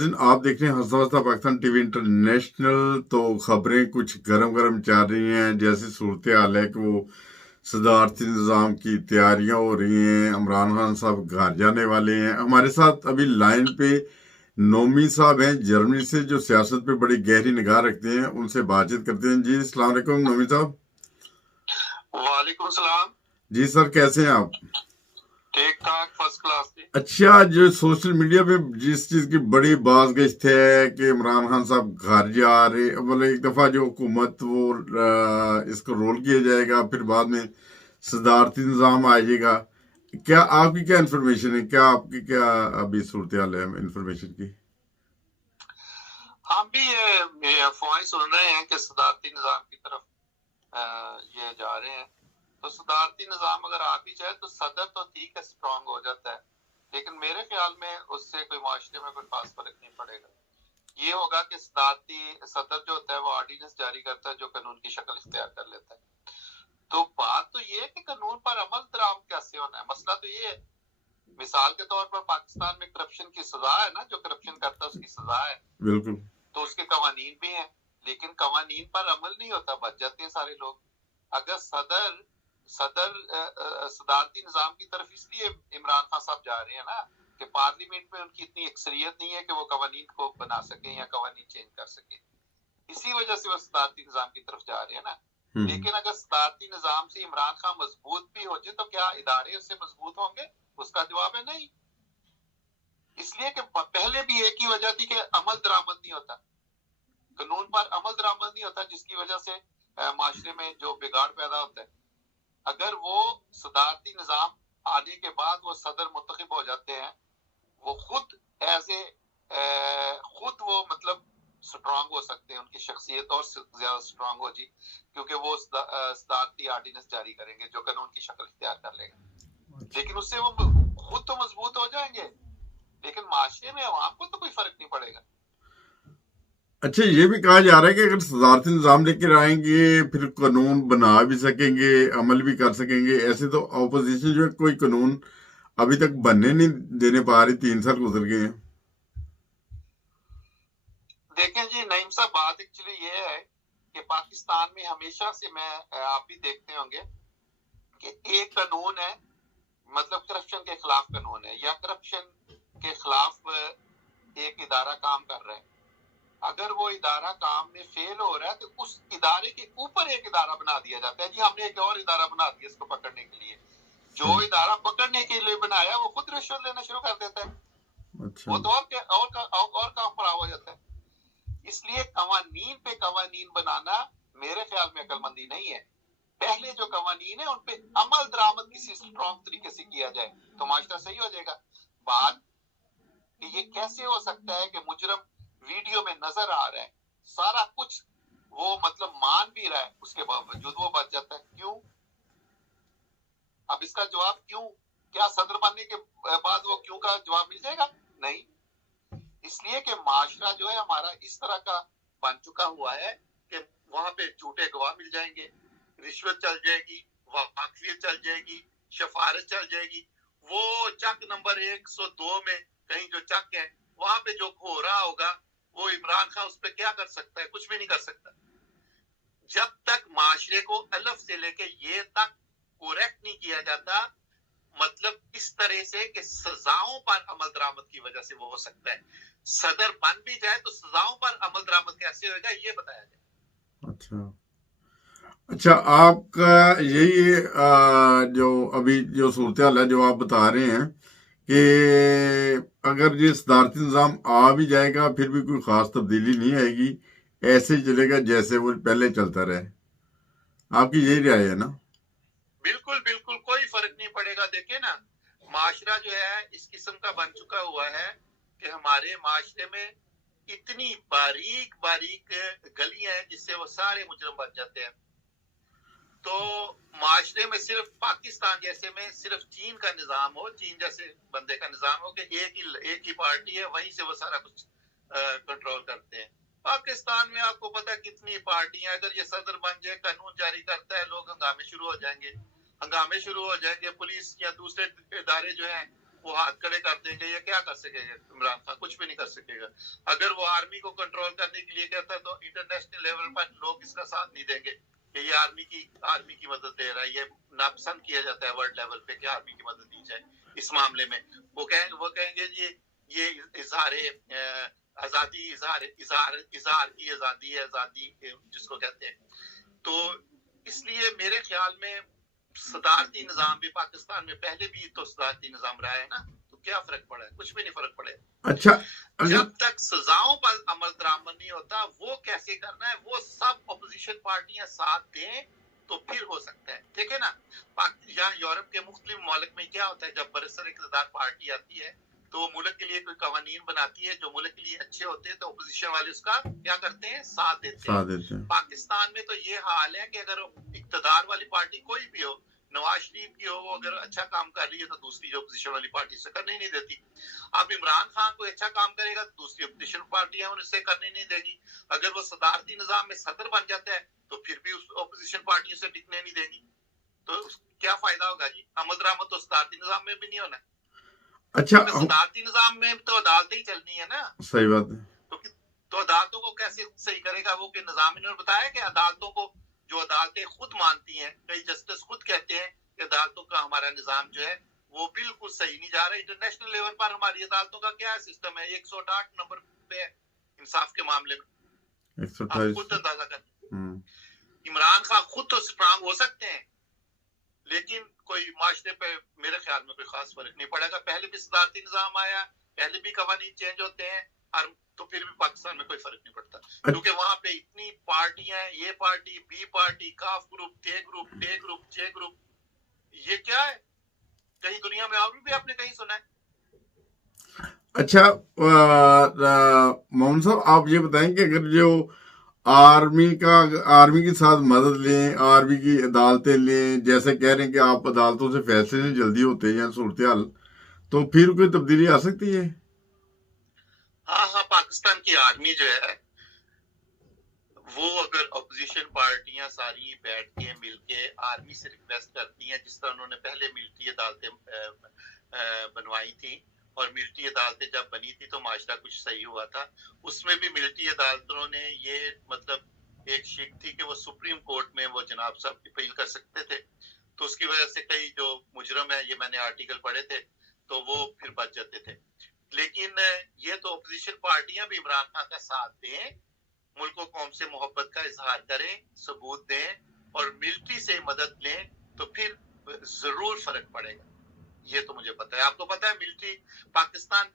आप देख रहे हैं हंसता हंसता पाकिस्तान टीवी इंटरनेशनल। तो खबरें कुछ गरम गरम चल रही हैं। जैसी सूरत हाल है कि वो सदारती निज़ाम की तैयारियां हो रही हैं। इमरान खान साहब घर जाने वाले हैं। हमारे साथ अभी लाइन पे नोमी साहब हैं जर्मनी से, जो सियासत पे बड़ी गहरी निगाह रखते हैं। उनसे बातचीत करते हैं। जी अस्सलाम वालेकुम नोमी साहब। वालेकुम सलाम। जी सर, कैसे हैं आप? ठीक ठाक, फर्स्ट क्लास थी। अच्छा, जो सोशल मीडिया पे जिस चीज की बड़ी बात गश्त है कि इमरान खान साहब घर जा रहे, मतलब एक दफा जो हुकूमत वो इसको रोल किया जाएगा, फिर बाद में सदारती निज़ाम आ जाएगा। क्या आपकी क्या इन्फॉर्मेशन है? क्या आपकी क्या अभी सूरत हाल है इन्फॉर्मेशन की? हम भी ये अफवाहें सुन रहे हैं कि सदारती निज़ाम की तरफ ये जा रहे हैं। तो सदारती निज़ाम अगर आ भी जाए तो सदर तो ठीक है, स्ट्रांग हो जाता है, लेकिन मेरे ख्याल में उससे कोई माशरे में कोई खास फर्क नहीं पड़ेगा। ये होगा कि सदारती सदर जो होता है वो ऑर्डिनेंस जारी करता है जो कानून की शक्ल इख्तियार कर लेता है। तो बात तो ये है कि कानून पर अमल दराम कैसे होना है। मसला तो ये है, मिसाल के तौर पर पाकिस्तान में करप्शन की सजा है ना, जो करप्शन करता है उसकी सजा है, बिल्कुल। तो उसके कवानीन भी हैं, लेकिन कवानीन पर अमल नहीं होता, बच जाते हैं सारे लोग। अगर सदारती निजाम की तरफ इसलिए इमरान खान साहब जा रहे हैं ना कि पार्लियामेंट में उनकी इतनी अक्सरियत नहीं है कि वो कवानीन को बना सके या कवानीन चेंज कर सके, इसी वजह से वो सदारती निजाम की तरफ जा रहे हैं ना। लेकिन अगर सदारती निजाम से इमरान खान मजबूत भी हो जाए तो क्या इदारे उससे मजबूत होंगे? उसका जवाब है नहीं। इसलिए कि पहले भी एक ही वजह थी कि अमल दरामद नहीं होता, कानून पर अमल दरामद नहीं होता, जिसकी वजह से माशरे में जो बिगाड़ पैदा होता है। अगर वो सदारती निजाम आने के बाद वो सदर मुंतखब हो जाते हैं, वो खुद खुद वो मतलब स्ट्रांग हो सकते हैं, उनकी शख्सियत और ज्यादा स्ट्रांग हो जी, क्योंकि वो सदारती ऑर्डिनेंस जारी करेंगे जो कानून की शक्ल इख्तियार कर लेगा। लेकिन उससे वो खुद तो मजबूत हो जाएंगे, लेकिन माशरे में आवाम को तो कोई फर्क नहीं पड़ेगा। अच्छा, ये भी कहा जा रहा है कि अगर सदारती निज़ाम लेकर आएंगे फिर कानून बना भी सकेंगे, अमल भी कर सकेंगे। ऐसे तो अपोजिशन जो है कोई कानून अभी तक बनने नहीं देने पा रही। 3 साल गुजर गए हैं। देखें जी नईम साहब, बात एक्चुअली ये है कि पाकिस्तान में हमेशा से, मैं आप भी देखते होंगे कि एक कानून है, मतलब करप्शन के खिलाफ कानून है, या करप्शन के खिलाफ एक इदारा काम कर रहा है। अगर वो इदारा काम में फेल हो रहा है तो उस इदारे के ऊपर एक इदारा बना दिया जाता है। जी हमने एक और इदारा बना दिया इसको पकड़ने के लिए। जो इदारा पकड़ने के लिए बनाया वो खुद रिश्वत लेना शुरू कर देता है। अच्छा। वो तो और काम खराब हो जाता है। इसलिए कवानीन पे कवानीन बनाना मेरे ख्याल में अक्लमंदी नहीं है। पहले जो कवानीन है उन पे अमल दरामद किसी स्ट्रॉन्ग तरीके से किया जाए तो माशरा सही हो जाएगा। बात कि ये कैसे हो सकता है कि मुजरम वीडियो में नजर आ रहा है, सारा कुछ वो मतलब मान भी रहा है, उसके बावजूद वो बच जाता है, क्यों? अब इसका जवाब क्यों, क्या सदर बनने के बाद वो क्यों का जवाब मिल जाएगा? नहीं। इसलिए कि माशरा जो है हमारा इस तरह का बन चुका हुआ है कि वहां पे झूठे गवाह मिल जाएंगे, रिश्वत चल जाएगी, वाकफियत चल जाएगी, शफारत चल जाएगी। वो चक नंबर 102 में कहीं जो चक है वहां पे जो हो रहा होगा वो इमरान खान उस पर क्या कर सकता है? कुछ भी नहीं कर सकता। जब तक माशरे को अलफ से लेके ये तक कोरेक्ट नहीं किया जाता, मतलब इस तरह से कि सजाओं पर अमल दरामद की वजह से वो हो सकता है। सदर बन भी जाए तो सजाओं पर अमल दरामद कैसे होगा ये बताया जाए। अच्छा, आपका यही जो अभी जो सूरत हाल है जो आप बता रहे हैं कि अगर ये सदारती निज़ाम आ भी जाएगा फिर भी कोई खास तब्दीली नहीं आएगी, ऐसे ही चलेगा जैसे वो पहले चलता रहे। आपकी यही राय है ना? बिल्कुल बिल्कुल, कोई फर्क नहीं पड़ेगा। देखिए ना, माशरा जो है इस किस्म का बन चुका हुआ है कि हमारे माशरे में इतनी बारीक बारीक गलियां हैं जिससे वो सारे मुजरम बन जाते हैं। तो माशरे में सिर्फ पाकिस्तान जैसे में सिर्फ चीन का निजाम हो, चीन जैसे बंदे का निजाम हो कि एक ही पार्टी है, वहीं से वो सारा कुछ कंट्रोल करते हैं। पाकिस्तान में आपको पता है कितनी पार्टियां, अगर ये सदर बन जाए, कानून जारी करता है, लोग हंगामे शुरू हो जाएंगे, पुलिस या दूसरे इदारे जो हैं वो हाथ खड़े कर देंगे, ये क्या कर सकेगा इमरान खान? कुछ भी नहीं कर सकेगा। अगर वो आर्मी को कंट्रोल करने के लिए कहता है तो इंटरनेशनल लेवल पर लोग इसका साथ नहीं देंगे कि ये आर्मी की मदद दे रहा है। ये नापसंद किया जाता है वर्ल्ड लेवल पे कि आर्मी की मदद दी जाए इस मामले में। वो कहेंगे ये इजहार आजादी, इजहार की आजादी है, आजादी जिसको कहते हैं। तो इसलिए मेरे ख्याल में सदारती निजाम भी पाकिस्तान में पहले भी तो सदारती निजाम रहा है ना, तो क्या फर्क पड़ा है? कुछ भी नहीं फर्क पड़े। अच्छा, जब तक सजाओं पर अमल दरामद नहीं होता, वो कैसे करना है, वो सब अपोजिशन पार्टियां साथ दें तो फिर हो सकता है, ठीक है ना। यहाँ यूरोप के मुख्तलिफ मुल्क में क्या होता है, जब बरसर इक़्तिदार पार्टी आती है तो वो मुल्क के लिए कोई कवानीन बनाती है जो मुल्क के लिए अच्छे होते हैं, तो अपोजिशन वाले उसका क्या करते हैं, साथ देते हैं। पाकिस्तान में तो ये हाल है कि अगर इक़्तिदार वाली पार्टी कोई भी हो, नवाज शरीफ की हो, वो अगर अच्छा काम कर रही है तो दूसरी जो अपोजिशन वाली पार्टी से करने नहीं देती। अब इमरान खान कोई अच्छा काम करेगा तो दूसरी अपोजिशन पार्टियां उनसे करने नहीं देगी। अगर वो सदारती निजाम में सदर बन जाता है तो फिर भी उस अपोजिशन पार्टियों से टिकने नहीं देगी। तो क्या फायदा होगा जी? अमल दरामद तो सदारती निजाम में भी नहीं होना। अच्छा, सदारती निजाम में तो अदालतें ही चलनी है ना। सही बात है। तो अदालतों को कैसे सही करेगा वो? कि निजाम इन्होंने बताया कि अदालतों को, जो अदालतें खुद मानती हैं, कई जस्टिस खुद कहते हैं कि अदालतों का हमारा निजाम जो है वो बिल्कुल सही नहीं जा रहा है। इंटरनेशनल लेवल पर हमारी अदालतों का क्या सिस्टम है? 108 नंबर पे है इंसाफ के मामले में। 128 खुद अंदाजा कर। इमरान खान खुद तो स्ट्रांग हो सकते हैं, लेकिन कोई माशरे पे मेरे ख्याल में कोई खास फर्क नहीं पड़ेगा। पहले भी सदारती निजाम आया, पहले भी कवानीन चेंज होते हैं, और तो फिर भी पाकिस्तान में कोई फर्क नहीं पड़ता, क्योंकि वहां पे इतनी पार्टियां हैं, ये पार्टी, बी पार्टी, काफ ग्रुप, टे ग्रुप, टे ग्रुप, जे ग्रुप। ये क्या है? कहीं दुनिया में और भी आपने कहीं सुना है? अच्छा, मोहम्मद साहब, आप ये बताएं कि अगर जो आर्मी के साथ मदद लें, आर्मी की अदालतें लें, जैसे कह रहे हैं कि आप अदालतों से फैसले नहीं जल्दी होते हैं सूरत हाल, तो फिर कोई तब्दीली आ सकती है? हाँ, पाकिस्तान की आर्मी जो है वो, अगर अपोजिशन पार्टियां सारी बैठ के मिलके आर्मी से रिक्वेस्ट करती हैं, जिस तरह उन्होंने पहले मिलिट्री अदालतें बनवाई थी, और मिलिट्री अदालतें जब बनी थी तो माशरा कुछ सही हुआ था। उसमें भी मिलिट्री अदालतों ने ये मतलब एक शिक थी कि वो सुप्रीम कोर्ट में वो जनाब साहब अपील कर सकते थे, तो उसकी वजह से कई जो मुजरम है, ये मैंने आर्टिकल पढ़े थे, तो वो फिर बच जाते थे। लेकिन ये तो अपोजिशन पार्टियां भी इमरान खान का साथ दें, मुल्क कौम से मोहब्बत का इजहार करें, सबूत दें और मिलिट्री से मदद लें, तो फिर जरूर फर्क पड़ेगा। ये तो मुझे पता है। आपको पता है मिलिट्री पाकिस्तान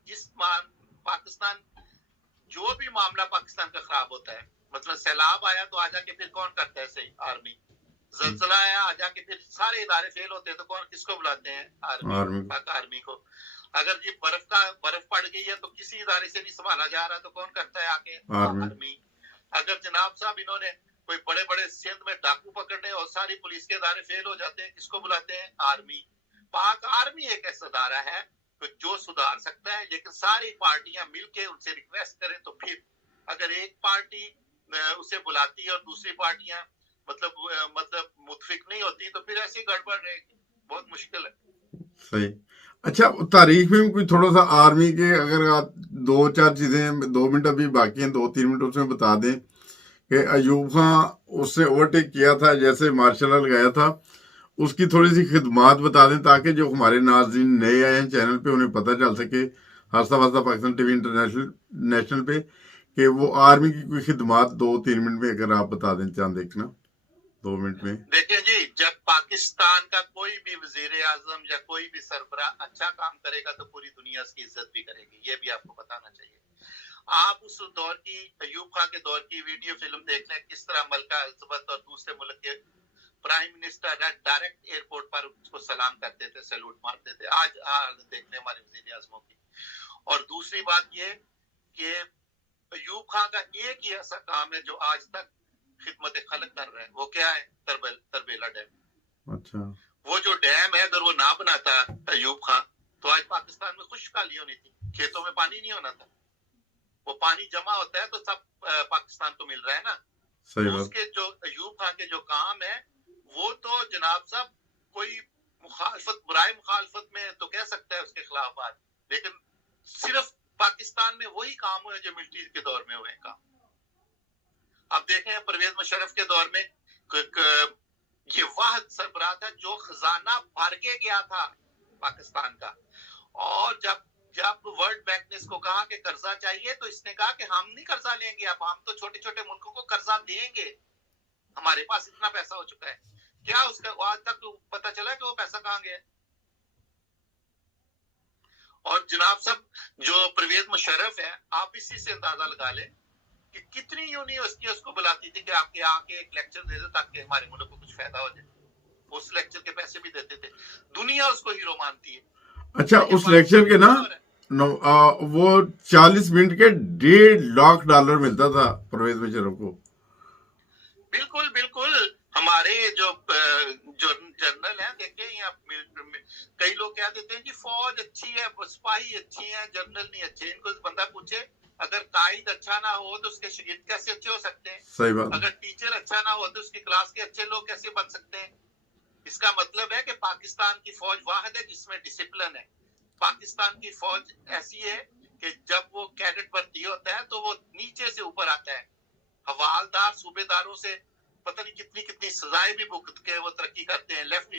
जो भी मामला पाकिस्तान का खराब होता है, मतलब सैलाब आया तो आजा के फिर कौन करता है सही? आर्मी। जलजला आया आजा के फिर सारे इदारे फेल होते हैं तो कौन किसको बुलाते हैं? आर्मी को। अगर ये बर्फ पड़ गई है तो किसी इदारे से नहीं संभाला जा रहा तो कौन करता है आके? आर्मी। अगर जनाब साहब इन्होंने कोई बड़े बड़े सिंध में डाकू पकड़ने और सारी पुलिस के इदारे फेल हो जाते हैं, किसको बुलाते हैं? आर्मी। पाक आर्मी एक ऐसा इदारा है जो सुधार सकता है, लेकिन सारी पार्टियां मिलके उनसे रिक्वेस्ट करें तो फिर, अगर एक पार्टी उसे बुलाती है और दूसरी पार्टियां मतलब मुतफिक नहीं होती, तो फिर ऐसी गड़बड़ रहेगी, बहुत मुश्किल है। सही। अच्छा, तारीख में कोई थोड़ा सा आर्मी के, अगर आप 2-4 चीजें, 2 मिनट अभी बाकी हैं, 2-3 मिनट उसमें बता दें कि अयूब खान उससे ओवरटेक किया था, जैसे मार्शल लॉ लगाया था, उसकी थोड़ी सी खिदमात बता दें ताकि जो हमारे नाज़रीन नए आए हैं चैनल पे उन्हें पता चल सके, हंसता वसता पाकिस्तान टीवी इंटरनेशनल पे, कि वो आर्मी की कोई खिदमात 2-3 मिनट में अगर आप बता दें, चांद देखना 2 मिनट में। देखिए जी, जब पाकिस्तान का कोई भी वजीर आजम या कोई भी सरबरा अच्छा काम करेगा तो पूरी दुनिया उसकी इज्जत भी करेगी, ये भी आपको बताना चाहिए। आप उस दौर की, अयूब खान के दौर की वीडियो फिल्म देख लें, किस तरह मलका एलिजाबेथ और दूसरे मुल्क के प्राइम मिनिस्टर डायरेक्ट एयरपोर्ट पर उसको सलाम करते थे, सैल्यूट मारते थे। आज देख लें हमारे वजीर आजमों की। और दूसरी बात ये कि अयूब खान का एक ही ऐसा काम है जो आज तक खिदमत खलक कर रहे हैं, वो क्या है? तरबेला डैम। अच्छा। वो जो डैम है, अगर वो ना बनाता अयूब खान तो आज पाकिस्तान में खुशहाली होनी थी, खेतों में पानी नहीं होना था। वो पानी जमा होता है तो सब पाकिस्तान को मिल रहा है ना। सही तो बात। उसके जो अयूब खान के जो काम है वो तो जनाब साहब कोई مخالفت برائے مخالفت میں تو کہہ سکتا ہے اس کے خلاف بات، لیکن صرف پاکستان میں وہی کام ہوئے جو ملٹری کے دور میں ہوئے کام. اب دیکھیں پرویز مشرف کے دور میں یہ واحد سربراہ تھا جو خزانہ بھر کے گیا تھا پاکستان کا، اور جب ورلڈ بینک نے اس کو کہا کہ قرضہ چاہیے تو اس نے کہا کہ ہم نہیں قرضہ لیں گے، اب ہم تو چھوٹے چھوٹے ملکوں کو قرضہ دیں گے، ہمارے پاس اتنا پیسہ ہو چکا ہے. کیا اس کا آج تک پتا چلا کہ وہ پیسہ کہاں گیا؟ اور جناب صاحب جو پرویز مشرف ہے، آپ اسی سے اندازہ لگا لیں کہ کتنی یونیورسٹی اس کو بلاتی تھی کہ آپ کے آ کے ایک لیکچر دے دے تاکہ ہمارے ملک کو کچھ فائدہ ہو جائے. اس لیکچر کے پیسے بھی دیتے تھے، دنیا اس کو ہیرو مانتی ہے. اچھا اس لیکچر کے نا وہ 40 منٹ کے $1.5 lakh ملتا تھا پرویز مشرف کو. بالکل بالکل. ہمارے جو جنرل ہیں دیکھیں، کئی لوگ کہہ دیتے ہیں کہ فوج اچھی ہے، سپاہی اچھی ہیں، جنرل نہیں اچھے. ان کو بندہ پوچھے اگر قائد اچھا نہ ہو تو اس کے شاگرد کیسے اچھے ہو سکتے ہیں؟ صحیح بات. اگر ٹیچر اچھا نہ ہو تو اس کی کلاس کے اچھے لوگ کیسے بن سکتے ہیں؟ اس کا مطلب ہے کہ پاکستان کی فوج واحد ہے جس میں ڈسپلن ہے. پاکستان کی فوج ایسی ہے کہ جب وہ کیڈٹ بھرتی ہوتا ہے تو وہ نیچے سے اوپر آتا ہے. حوالدار صوبے داروں سے پتہ نہیں کتنی سزائیں بھی بھگت کے وہ ترقی کرتے ہیں. لیفٹ